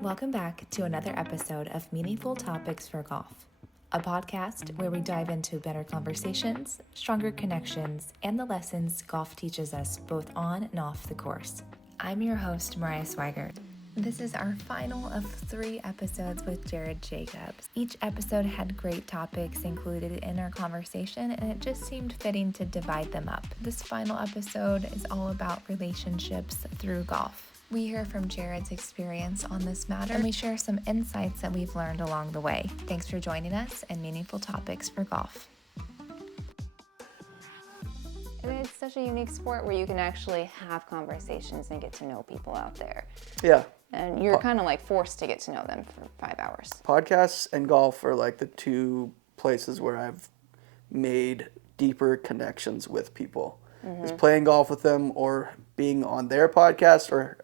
Welcome back to another episode of Meaningful Topics for Golf, a podcast where we dive into better conversations, stronger connections, and the lessons golf teaches us both on and off the course. I'm your host, Mariah Swigert. This is our final of 3 episodes with Jared Jacobs. Each episode had great topics included in our conversation, and it just seemed fitting to divide them up. This final episode is all about relationships through golf. We hear from Jared's experience on this matter, and we share some insights that we've learned along the way. Thanks for joining us in Meaningful Topics for Golf. And it's such a unique sport where you can actually have conversations and get to know people out there. Yeah. And you're kind of like forced to get to know them for 5 hours. Podcasts and golf are like the 2 places where I've made deeper connections with people. Is playing golf with them or being on their podcast or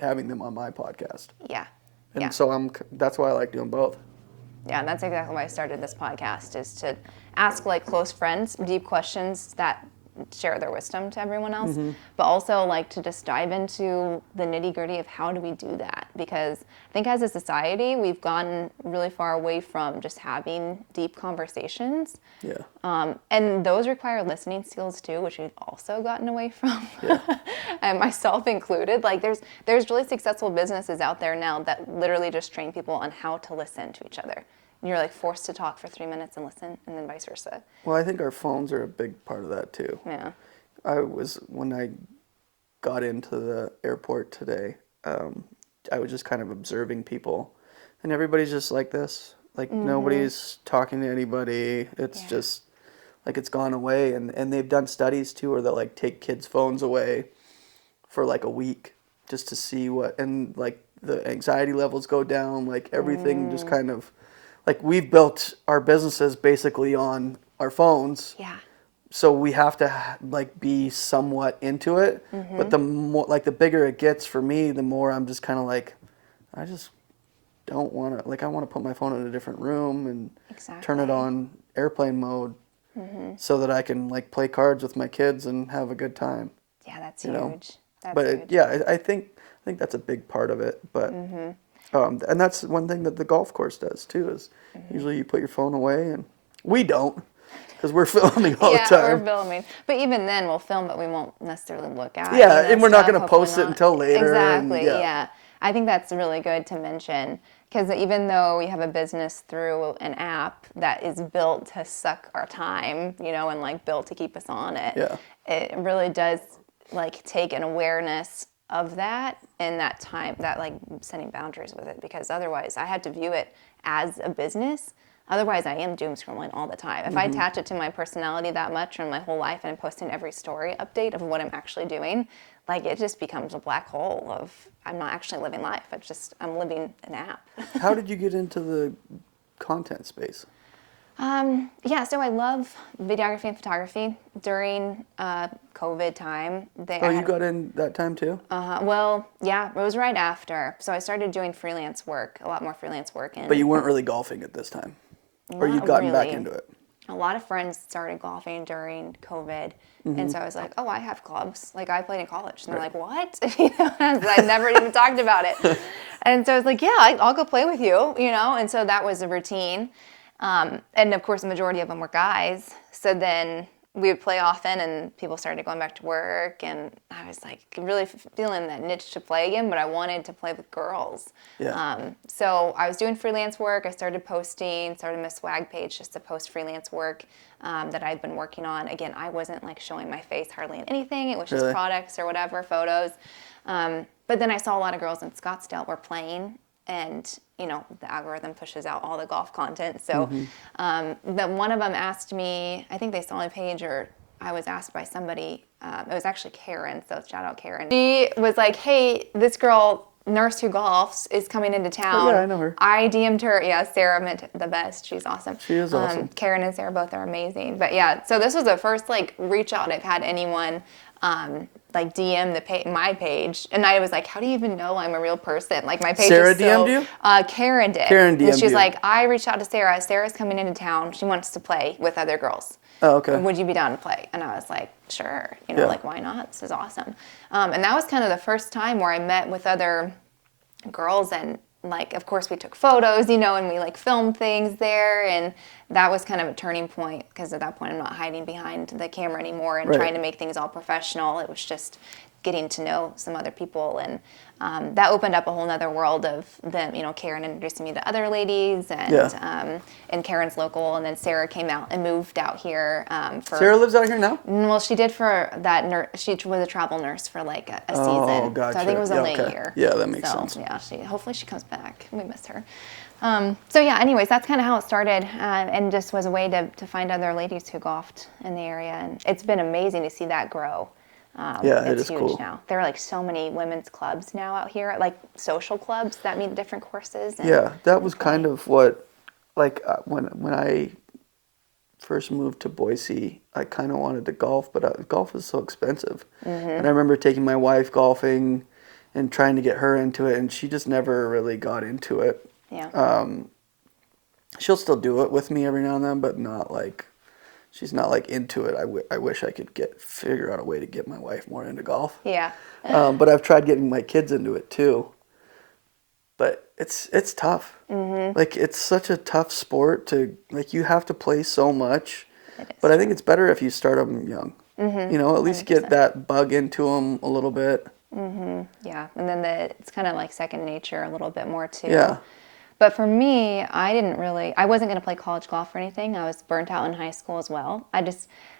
having them on my podcast. Yeah. And so that's why I like doing both. Yeah, and that's exactly why I started this podcast, is to ask like close friends deep questions that share their wisdom to everyone else, but also like to just dive into the nitty-gritty of how do we do that, because I think as a society we've gotten really far away from just having deep conversations. Yeah. And those require listening skills too, which we've also gotten away from, and myself included. Like there's really successful businesses out there now that literally just train people on how to listen to each other. And you're like forced to talk for 3 minutes and listen, and then vice versa. Well, I think our phones are a big part of that too. Yeah. When I got into the airport today, I was just kind of observing people, and everybody's just like this. Like nobody's talking to anybody. It's just like it's gone away, and they've done studies too where they'll like take kids' phones away for like a week just to see and like the anxiety levels go down, like everything just kind of, like we've built our businesses basically on our phones. Yeah. So we have to like be somewhat into it, but the more, like the bigger it gets for me, the more I'm just kind of like, I just don't want to, like I want to put my phone in a different room and turn it on airplane mode so that I can like play cards with my kids and have a good time. Yeah, that's you huge. know? That's But huge. I think that's a big part of it. But and that's one thing that the golf course does too, is usually you put your phone away, and we don't, because we're filming all the time. Yeah, we're filming. But even then, we'll film, but we won't necessarily look at it. Yeah, and we're not going to post it until later. Exactly, and, yeah. I think that's really good to mention, because even though we have a business through an app that is built to suck our time, and like built to keep us on it, it really does like take an awareness of that and that time, that like setting boundaries with it, because otherwise I had to view it as a business. Otherwise, I am doom scrolling all the time. If I attach it to my personality that much and my whole life, and I'm posting every story update of what I'm actually doing, like it just becomes a black hole of I'm not actually living life. I'm living an app. How did you get into the content space? So I love videography and photography. During COVID time, you got in that time too? Well, yeah, it was right after. So I started doing freelance work, a lot more freelance work. But you weren't really golfing at this time? Or you'd gotten back into it? A lot of friends started golfing during COVID. And so I was like, oh, I have clubs. Like, I played in college. And they're like, what? I never even talked about it. And so I was like, yeah, I'll go play with you, And so that was a routine. And, of course, the majority of them were guys. So then we would play often, and people started going back to work. And I was, like, really feeling that niche to play again, but I wanted to play with girls. Yeah. So I was doing freelance work. I started my swag page just to post freelance work that I'd been working on. Again, I wasn't like showing my face hardly in anything. It was just products or whatever, photos. But then I saw a lot of girls in Scottsdale were playing, and the algorithm pushes out all the golf content. So one of them asked me, I think they saw my page, or I was asked by somebody, it was actually Karen, so shout out Karen. She was like, hey, this girl, nurse who golfs, is coming into town. Oh, yeah, I know her. I DM'd her. Yeah, Sarah meant the best. She's awesome. She is awesome. Karen and Sarah both are amazing. But yeah, so this was the first like reach out I've had anyone like DM my page, and I was like, how do you even know I'm a real person? Like my page Sarah is so, DM'd you? Karen did. Karen DM'd and she's you. like, I reached out to Sarah. Sarah's coming into town. She wants to play with other girls. Oh, okay. Would you be down to play? And I was like, sure. Yeah. Like why not? This is awesome. And that was kind of the first time where I met with other girls, and like, of course we took photos, you know, and we like filmed things there, and that was kind of a turning point, because at that point I'm not hiding behind the camera anymore and trying to make things all professional. It was just getting to know some other people, and that opened up a whole nother world of them, you know, Karen introducing me to other ladies, and Karen's local, and then Sarah came out and moved out here. Sarah lives out here now? Well, she did for that she was a travel nurse for like a season. Oh, gotcha. So I think it was only a year. Yeah, that makes sense. Yeah, hopefully she comes back. We miss her. So yeah, anyways, that's kind of how it started, and just was a way to find other ladies who golfed in the area, and it's been amazing to see that grow. It's huge cool. now. There are like so many women's clubs now out here, like social clubs that meet different courses. Yeah, that was kind of what, like when I first moved to Boise, I kind of wanted to golf, but golf was so expensive. And I remember taking my wife golfing and trying to get her into it, and she just never really got into it. Yeah. She'll still do it with me every now and then, but not like, she's not like into it. I wish I could figure out a way to get my wife more into golf. Yeah. But I've tried getting my kids into it too. But it's tough. Like, it's such a tough sport like, you have to play so much. But I think it's better if you start them young. You know, at least 100%. Get that bug into them a little bit. Yeah, and then it's kind of like second nature a little bit more too. Yeah. But for me, I wasn't going to play college golf or anything. I was burnt out in high school as well.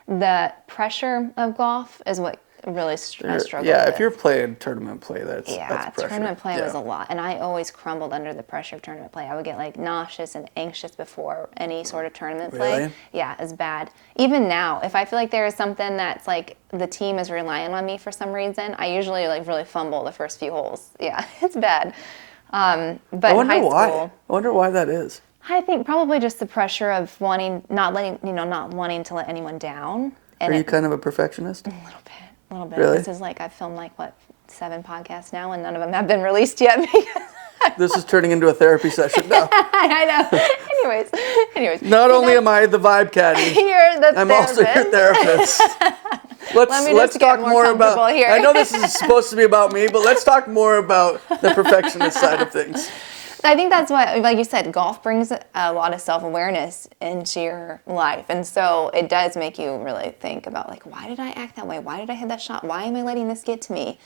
The pressure of golf is what really I struggled Yeah, with. if you're playing tournament play, that's pressure. Tournament play was a lot. And I always crumbled under the pressure of tournament play. I would get like nauseous and anxious before any sort of tournament play. Really? Yeah, it's bad. Even now, if I feel like there is something that's like the team is relying on me for some reason, I usually like really fumble the first few holes. Yeah, it's bad. But I wonder in high why. school, I wonder why that is. I think probably just the pressure of not wanting to let anyone down. And Are you kind of a perfectionist? A little bit. Really? This is like, I've filmed like 7 podcasts now, and none of them have been released yet. This is turning into a therapy session now. I know. Anyways. Not only am I the vibe caddy, you're the I'm also your therapist. Let's talk more about. Here. I know this is supposed to be about me, but let's talk more about the perfectionist side of things. I think that's why, like you said, golf brings a lot of self-awareness into your life. And so it does make you really think about, like, why did I act that way? Why did I hit that shot? Why am I letting this get to me?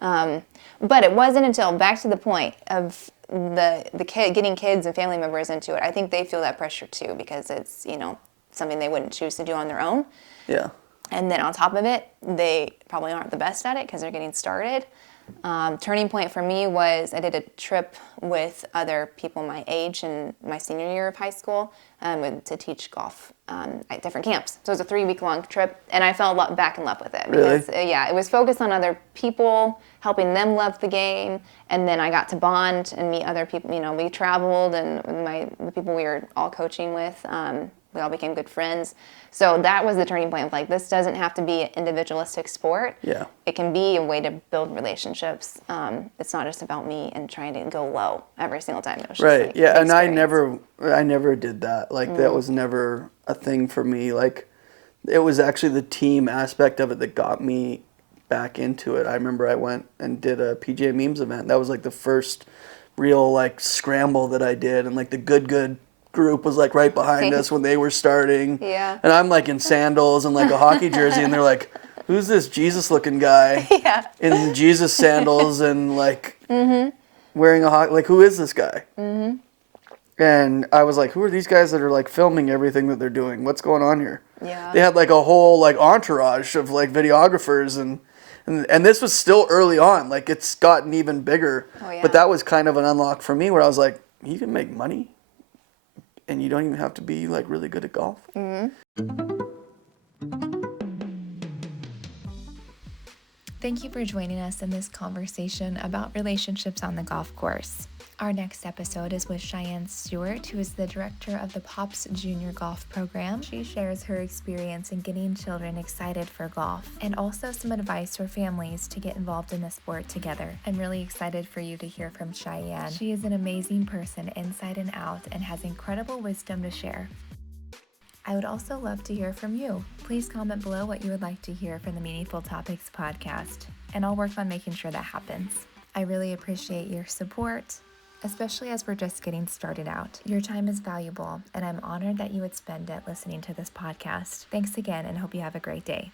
But it wasn't until, back to the point of getting kids and family members into it, I think they feel that pressure too, because it's, you know, something they wouldn't choose to do on their own. Yeah. And then on top of it, they probably aren't the best at it because they're getting started. Turning point for me was I did a trip with other people my age in my senior year of high school to teach golf at different camps. So it was a 3-week-long trip, and I fell back in love with it. Because, really? Yeah, it was focused on other people, helping them love the game, and then I got to bond and meet other people. You know, we traveled, and the people we were all coaching with, we all became good friends. So that was the turning point of, like, this doesn't have to be an individualistic sport. Yeah. It can be a way to build relationships. It's not just about me and trying to go low every single time. It was just right. like, Yeah. And I never did that. Like, that was never a thing for me. Like, it was actually the team aspect of it that got me back into it. I remember I went and did a PGA Memes event. That was like the first real like scramble that I did, and like the good group was like right behind us when they were starting. Yeah. And I'm like in sandals and like a hockey jersey, and they're like, who's this Jesus looking guy in Jesus sandals and like wearing a hockey, like, who is this guy? And I was like, who are these guys that are like filming everything that they're doing? What's going on here? Yeah. They had like a whole like entourage of like videographers, and this was still early on. Like, it's gotten even bigger. Oh, yeah. But that was kind of an unlock for me, where I was like, you can make money and you don't even have to be like really good at golf. Thank you for joining us in this conversation about relationships on the golf course. Our next episode is with Cheyenne Stewart, who is the director of the Pops Junior Golf Program. She shares her experience in getting children excited for golf and also some advice for families to get involved in the sport together. I'm really excited for you to hear from Cheyenne. She is an amazing person inside and out and has incredible wisdom to share. I would also love to hear from you. Please comment below what you would like to hear from the Meaningful Topics podcast, and I'll work on making sure that happens. I really appreciate your support, especially as we're just getting started out. Your time is valuable, and I'm honored that you would spend it listening to this podcast. Thanks again, and hope you have a great day.